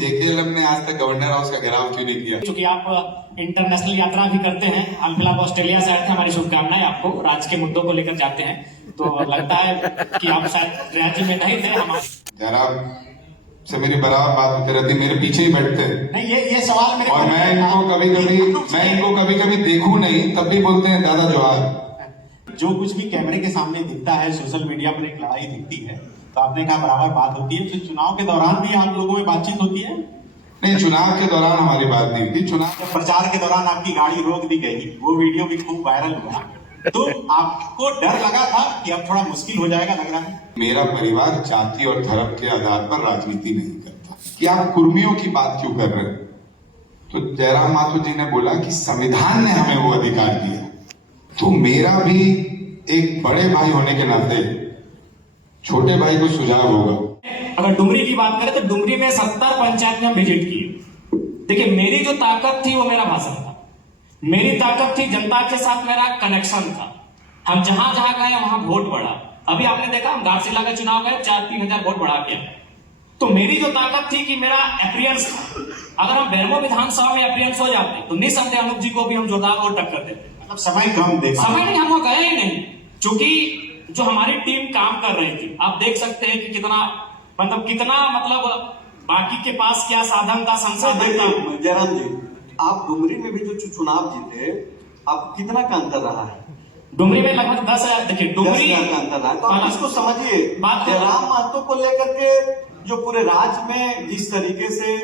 जेकेएलएम ने आज तक गवर्नर हाउस का घेराव क्यों नहीं किया? क्योंकि आप इंटरनेशनल यात्रा भी करते हैं, हाल फिलहाल ऑस्ट्रेलिया से आए थे, हमारी शुभकामनाएं आपको, राज्य के मुद्दों को लेकर जाते हैं, तो लगता है कि आप शायद राज्य में नहीं थे। हम जयराम से मेरी बराबर बात होती रहती, मेरे पीछे ही बैठते हैं। नहीं, ये सवाल मेरे और मैं इनको कभी कभी देखूं नहीं तब भी बोलते हैं दादा जवाहर। जो कुछ भी कैमरे के सामने दिखता है, सोशल मीडिया पर एक लड़ाई दिखती है, तो आपने कहा बराबर बात होती है, फिर चुनाव के दौरान भी आप लोगों में बातचीत होती है? नहीं, चुनाव के दौरान हमारी बात नहीं हुई। चुनाव प्रचार के दौरान आपकी गाड़ी रोक दी गई, वो वीडियो भी खूब वायरल हुआ, तो आपको डर लगा था कि अब थोड़ा मुश्किल हो जाएगा, लग रहा है? मेरा परिवार जाति और धर्म के आधार पर राजनीति नहीं करता। कि आप कुर्मियों की बात क्यों कर रहे हैं? तो जयराम माथुर जी ने बोला कि संविधान ने हमें वो अधिकार दिया, तो मेरा भी एक बड़े भाई होने के नाते छोटे भाई को सुझाव होगा। अगर डुमरी की बात करें तो डुमरी में 70 पंचायत में हम विजिट किए। देखिए, मेरी जो ताकत थी वो मेरा भाषण था, मेरी ताकत थी जनता के साथ मेरा कनेक्शन था। हम जहां जहां गए वहां वोट बढ़ा। अभी आपने देखा हम घाटशिला का चुनाव गए, 4-3 हजार वोट बढ़ा के। तो मेरी जो ताकत थी कि मेरा अपीयरेंस था, अगर हम बेरमो विधानसभा में अपीयरेंस हो जाते तो निसंदेह अनूप जी को भी हम जोरदार वोट टक्कर देते। मतलब समय कम देखा, समय नहीं, हम वो गए ही नहीं, क्योंकि जो हमारी टीम काम कर रही थी, आप देख सकते हैं कि कितना बाकी के पास क्या साधन था, संसाधन था। जयराम जी, आप डुमरी में भी जो चुनाव जीते, आप कितना का अंतर रहा है? डुमरी में लगभग 10,000। देखिए, डुमरी 10,000 का अंतर रहा है, तो आप इसको समझिए। बात जयराम महतो को लेकर के जो पूरे राज्य में जिस तरीके से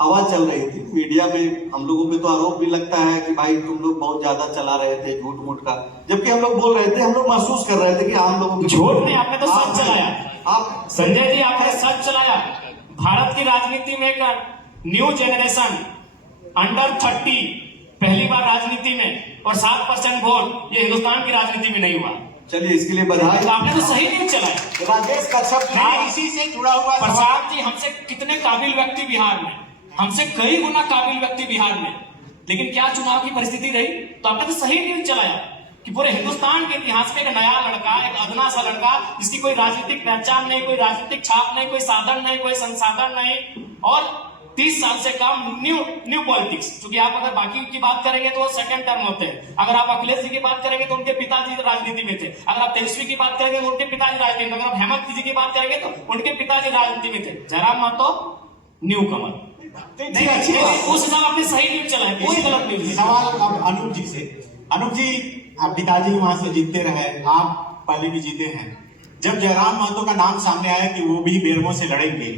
हवा चल रही थी मीडिया में, हम लोगों पे तो आरोप भी लगता है कि भाई तुम लोग बहुत ज्यादा चला रहे थे झूठ मूठ का, जबकि हम लोग बोल रहे थे, हम लोग महसूस कर रहे थे कि आम लोगों झूठ नहीं, आपने तो सच चलाया। आप संजय जी, आपने सच चलाया। भारत की राजनीति में एक न्यू जेनरेशन अंडर 30 पहली बार राजनीति में, और 7% वोट, ये हिंदुस्तान की राजनीति में नहीं हुआ। चलिए, इसके लिए बधाई। तो आपने तो सही नहीं चलाया। राजेश कश्यप इसी से जुड़ा हुआ प्रसाद जी, हमसे कितने काबिल व्यक्ति बिहार में, हमसे कई गुना काबिल व्यक्ति बिहार में, लेकिन क्या चुनाव की परिस्थिति रही? तो आपने तो सही नहीं चलाया कि पूरे हिंदुस्तान के इतिहास में एक नया लड़का, एक अदना सा लड़का, जिसकी कोई राजनीतिक पहचान नहीं, कोई राजनीतिक छाप नहीं, कोई साधन नहीं, कोई संसाधन नहीं, और 30 साल से कम न्यू पॉलिटिक्स। क्योंकि आप अगर बाकी की बात करेंगे तो वो सेकंड टर्म होते हैं। अगर आप अखिलेश जी की बात करेंगे तो उनके पिताजी राजनीति में थे। अगर आप तेजस्वी की बात करेंगे तो उनके पिताजी राजनीति में। अगर आप हेमंत जी की बात करेंगे तो उनके पिताजी राजनीति में थे। जयराम महतो न्यू कमर। नहीं, अच्छी बात। उस हिसाब आपने सही न्यूज चलाया, कोई गलत न्यूज नहीं। सवाल अब अनूप जी से। अनूप जी, आप पिताजी वहां से जीतते रहे, आप पहले भी जीते हैं। जब जयराम महतो का नाम सामने आया कि वो भी बेरमो से लड़ेंगे,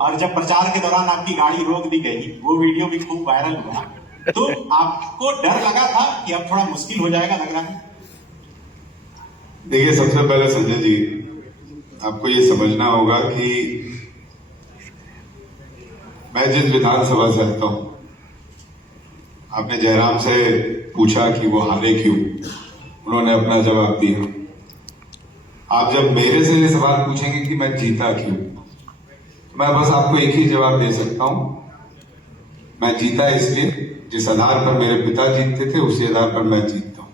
और जब प्रचार के दौरान आपकी गाड़ी रोक दी गई, वो वीडियो भी खूब वायरल हुआ, तो आपको डर लगा था कि अब थोड़ा मुश्किल हो जाएगा, लग रहा है? देखिए, सबसे पहले संजय जी, आपको ये समझना होगा कि मैं जिस विधानसभा से आता हूं, आपने जयराम से पूछा कि वो हारे क्यों, उन्होंने अपना जवाब दिया। आप जब मेरे से ये सवाल पूछेंगे कि मैं जीता क्यों, मैं बस आपको एक ही जवाब दे सकता हूं, मैं जीता इसलिए जिस आधार पर मेरे पिता जीतते थे उसी आधार पर मैं जीतता हूं।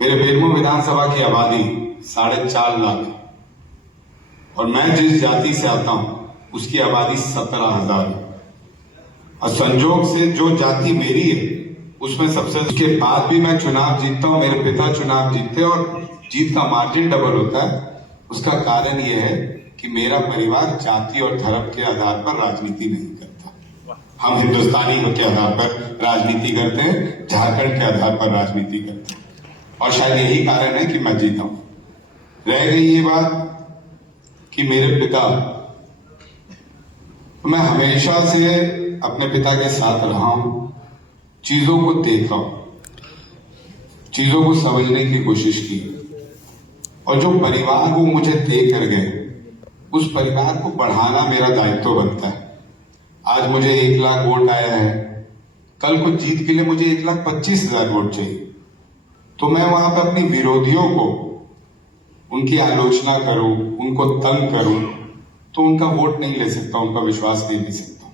मेरे बेरमो विधानसभा की आबादी 4.5 लाख, और मैं जिस जाति से आता हूं उसकी आबादी 17,000, और संजोग से जो जाति मेरी है उसमें सबसे, उसके बाद भी मैं चुनाव जीतता हूं, मेरे पिता चुनाव जीतते और जीत का मार्जिन डबल होता है। उसका कारण यह है कि मेरा परिवार जाति और धर्म के आधार पर राजनीति नहीं करता। हम हिंदुस्तानी के आधार पर राजनीति करते हैं, झारखंड के आधार पर राजनीति करते हैं, और शायद यही कारण है कि मैं जीता हूं। रह गई ये बात कि मेरे पिता, मैं हमेशा से अपने पिता के साथ रहा हूं, चीजों को देखा, चीजों को समझने की कोशिश की, और जो परिवार वो मुझे दे कर गए, उस परिवार को बढ़ाना मेरा दायित्व बनता है। आज मुझे 1 लाख वोट आया है, कल को जीत के लिए मुझे 1,25,000 वोट चाहिए, तो मैं वहां पर अपनी विरोधियों को, उनकी आलोचना करूं, उनको तंग करूं, तो उनका वोट नहीं ले सकता, उनका विश्वास नहीं ले सकता।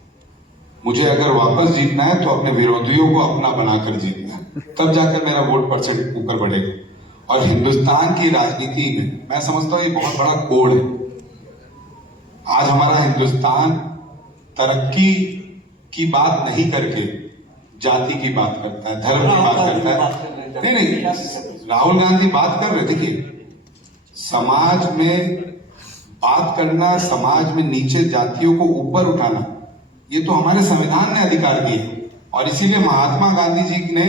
मुझे अगर वापस जीतना है तो अपने विरोधियों को अपना बनाकर जीतना है, तब जाकर मेरा वोट परसेंट ऊपर बढ़ेगा। और हिंदुस्तान की राजनीति में मैं समझता हूं ये बहुत बड़ा कोड है। आज हमारा हिंदुस्तान तरक्की की बात नहीं करके जाति की बात करता है, धर्म की बात करता है। नहीं नहीं, राहुल गांधी बात कर रहे, देखिए समाज में बात करना, समाज में नीचे जातियों को ऊपर उठाना, ये तो हमारे संविधान ने अधिकार दिए। और इसीलिए महात्मा गांधी जी ने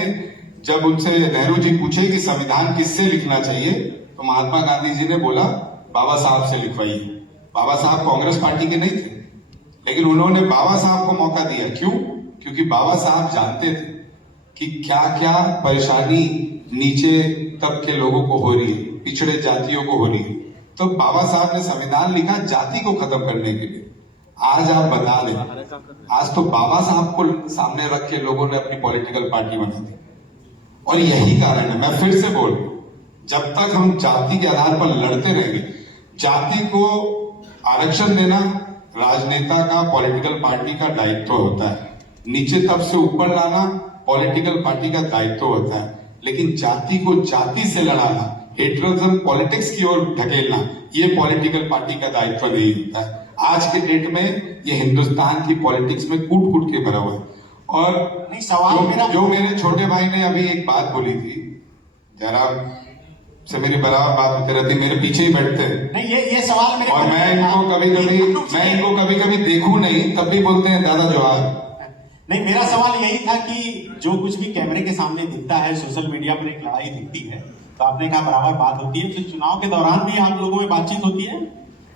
जब उनसे नेहरू जी पूछे कि संविधान किससे लिखना चाहिए, तो महात्मा गांधी जी ने बोला बाबा साहब से लिखवाइए। बाबा साहब कांग्रेस पार्टी के नहीं थे, लेकिन उन्होंने बाबा साहब को मौका दिया। क्यों? क्योंकि बाबा साहब जानते थे कि क्या क्या परेशानी नीचे तबके लोगों को हो रही है, पिछड़े जातियों को हो रही है। तो बाबा साहब ने संविधान लिखा जाति को खत्म करने के लिए। आज आप बता दें, आज तो बाबा साहब को सामने रख के लोगों ने अपनी पॉलिटिकल पार्टी बना दी। और यही कारण है, मैं फिर से बोल, जब तक हम जाति के आधार पर लड़ते रहेंगे, जाति को आरक्षण देना राजनेता का, पॉलिटिकल पार्टी का दायित्व होता है। नीचे तब से ऊपर लाना पॉलिटिकल पार्टी का दायित्व होता है। लेकिन जाति को जाति से लड़ाना, हेट्रोजन पॉलिटिक्स की ओर ढकेलना, ये पॉलिटिकल पार्टी का दायित्व नहीं होता है। आज के डेट में ये हिंदुस्तान की पॉलिटिक्स में कूट कूट के भरा हुआ है। और नहीं, सवाल मेरा जो मेरे छोटे भाई ने अभी एक बात बोली थी, जयराम से मेरी बराबर बात होती रहती, मेरे पीछे ही बैठते हैं। नहीं, ये सवाल मेरे और मैं इनको कभी कभी देखूं नहीं, तब भी बोलते हैं दादा जवाहर। नहीं, मेरा सवाल यही था कि जो कुछ भी कैमरे के सामने दिखता है, सोशल मीडिया पर एक लड़ाई दिखती है, तो आपने कहा बराबर बात होती है, तो चुनाव के दौरान भी आप लोगों में बातचीत होती है?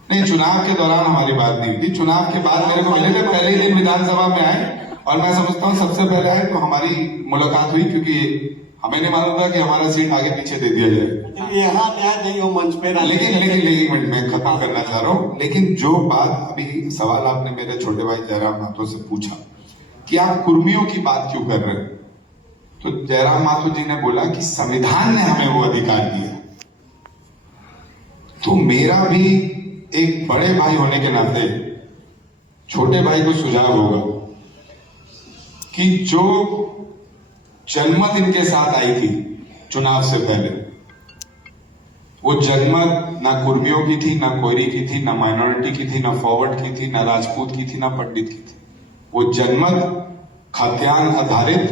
नहीं, चुनाव के दौरान हमारी बात नहीं हुई। चुनाव के बाद मेरे को मिले थे, पहले ही दिन विधानसभा में आए, और मैं समझता हूँ सबसे पहले आए तो हमारी मुलाकात हुई, क्योंकि हमें नहीं मालूम था कि हमारा सीट आगे पीछे दे दिया जाए। यहाँ न्याय नहीं हो मंच पे। लेकिन मैं खत्म करना चाह रहा हूँ। लेकिन जो बात अभी सवाल आपने मेरे छोटे भाई जयराम माथुर से पूछा कि आप कुर्मियों की बात क्यों कर रहे हैं, तो जयराम माथुर जी ने बोला कि संविधान ने हमें वो अधिकार दिया। तो मेरा भी एक बड़े भाई होने के नाते छोटे भाई को सुझाव होगा कि जो जनमत इनके साथ आई थी चुनाव से पहले, वो जनमत ना कुर्मियों की थी, ना कोयरी की थी, ना माइनॉरिटी की थी, ना फॉरवर्ड की थी, ना राजपूत की थी, ना पंडित की थी। वो जनमत खाद्यान्न आधारित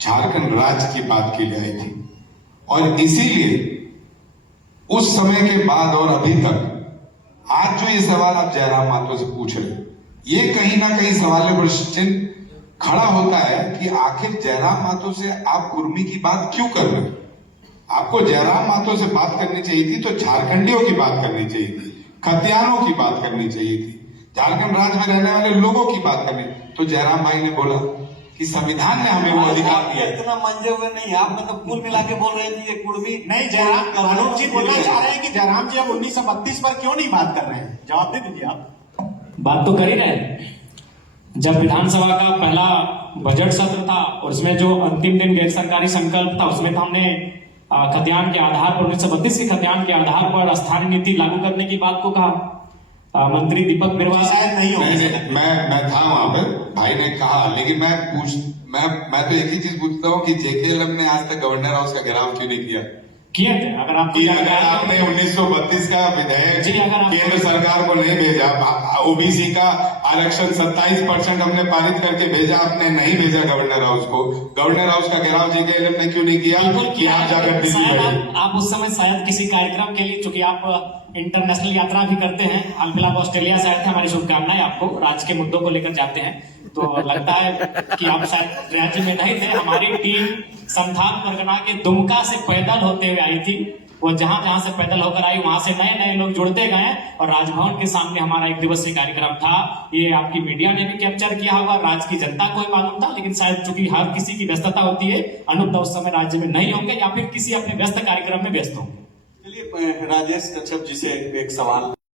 झारखंड राज्य की बात के लिए आई थी। और इसीलिए उस समय के बाद और अभी तक आज जो ये सवाल आप जयराम माथुर से पूछ रहे, ये कहीं ना कहीं सवाल प्रश्न चिन्ह खड़ा होता है कि आखिर जयराम माथुर से आप कुर्मी की बात क्यों कर रहे हैं? आपको जयराम माथुर से बात करनी चाहिए थी तो झारखंडियों की बात करनी चाहिए थी, खतियानों की बात करनी चाहिए थी, झारखंड राज्य में रहने वाले लोगों की बात करनी। तो जयराम भाई ने बोला कि संविधान ने हमें वो अधिकार दिया। इतना मंजे हुए नहीं, आप मतलब कुल मिला के बोल रहे थे ये कुर्मी नहीं, जयराम अनूप जी बोलना चाह रहे हैं कि जयराम जी अब 1932 पर क्यों नहीं बात कर रहे हैं? जवाब दे दीजिए आप। बात तो कर ही रहे। जब विधानसभा का पहला बजट सत्र था और उसमें जो अंतिम दिन गैर सरकारी संकल्प था, उसमें तो हमने खतियान के आधार पर 1932 के खतियान के आधार पर स्थानीय नीति लागू करने की बात को कहा। मंत्री दीपक बिरवा शायद नहीं हो। मैं था वहां पर, भाई ने कहा, लेकिन मैं तो एक ही चीज पूछता हूँ कि जेकेएलएम ने आज तक गवर्नर हाउस का घेराव क्यों नहीं किया? किए थे। अगर आपने 1932 का विधेयक केंद्र सरकार को नहीं भेजा, ओबीसी का आरक्षण 27% हमने पारित करके भेजा, आपने नहीं भेजा गवर्नर हाउस को। गवर्नर हाउस का घेराव जेकेएलएम ने क्यों नहीं किया कि आप जाकर दिल्ली बैठे? आप उस समय शायद किसी कार्यक्रम के लिए, चूंकि आप इंटरनेशनल यात्रा भी करते हैं, हाल फिलहाल ऑस्ट्रेलिया से आए थे, हमारी शुभकामनाएं आपको, राज्य के मुद्दों को लेकर जाते हैं, तो लगता है कि आप शायद राज्य में नहीं थे। हमारी टीम संथाल परगना के दुमका से पैदल होते हुए आई थी। वो जहां से पैदल होकर आई, वहां से नए नए लोग जुड़ते गए और राजभवन के सामने हमारा एक दिवसीय कार्यक्रम था। ये आपकी मीडिया ने भी कैप्चर किया होगा, राज्य की जनता को ही मालूम था, लेकिन शायद चूंकि हर किसी की व्यस्तता होती है, अनूप उस समय राज्य में नहीं होंगे या फिर किसी अपने व्यस्त कार्यक्रम में व्यस्त होंगे। चलिए, राजेश कश्यप जी से एक सवाल।